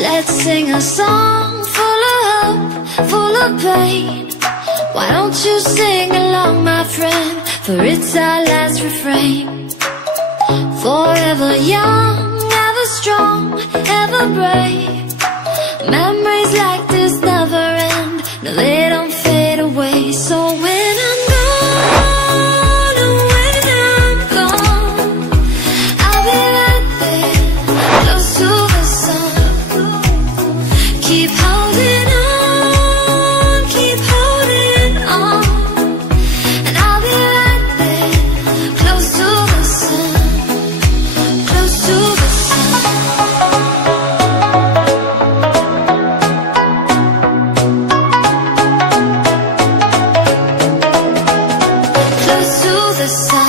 Let's sing a song full of hope, full of pain. Why don't you sing along, my friend? For it's our last refrain. Forever young, ever strong, ever brave. Memories like this never end. No, they don't fade away. So when I'm gone, oh, when I'm gone, I'll be right there, close to the sun. Keep holding on, keep holding on, and I'll be right there, close to the sun, close to the sun. Close to the sun.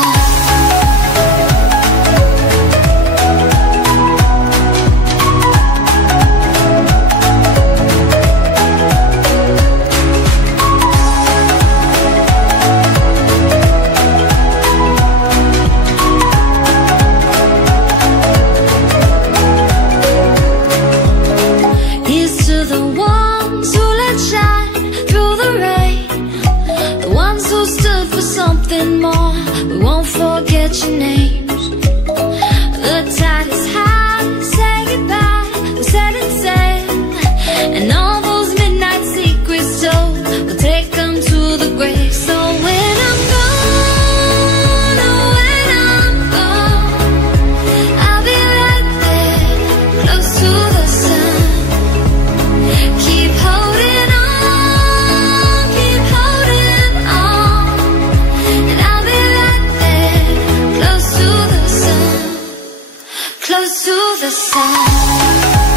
Here's to the ones who let shine through the rain, the ones who stood for something more. We won't forget your names. The tide is high, say goodbye, we set it sail, and all those midnight secrets told, we'll take them to the grave. So when I'm gone, oh, when I'm gone, I'll be right there, close to the sun. Keep holding on, keep holding on, and I'll be right there, close to the sun, close to the sun.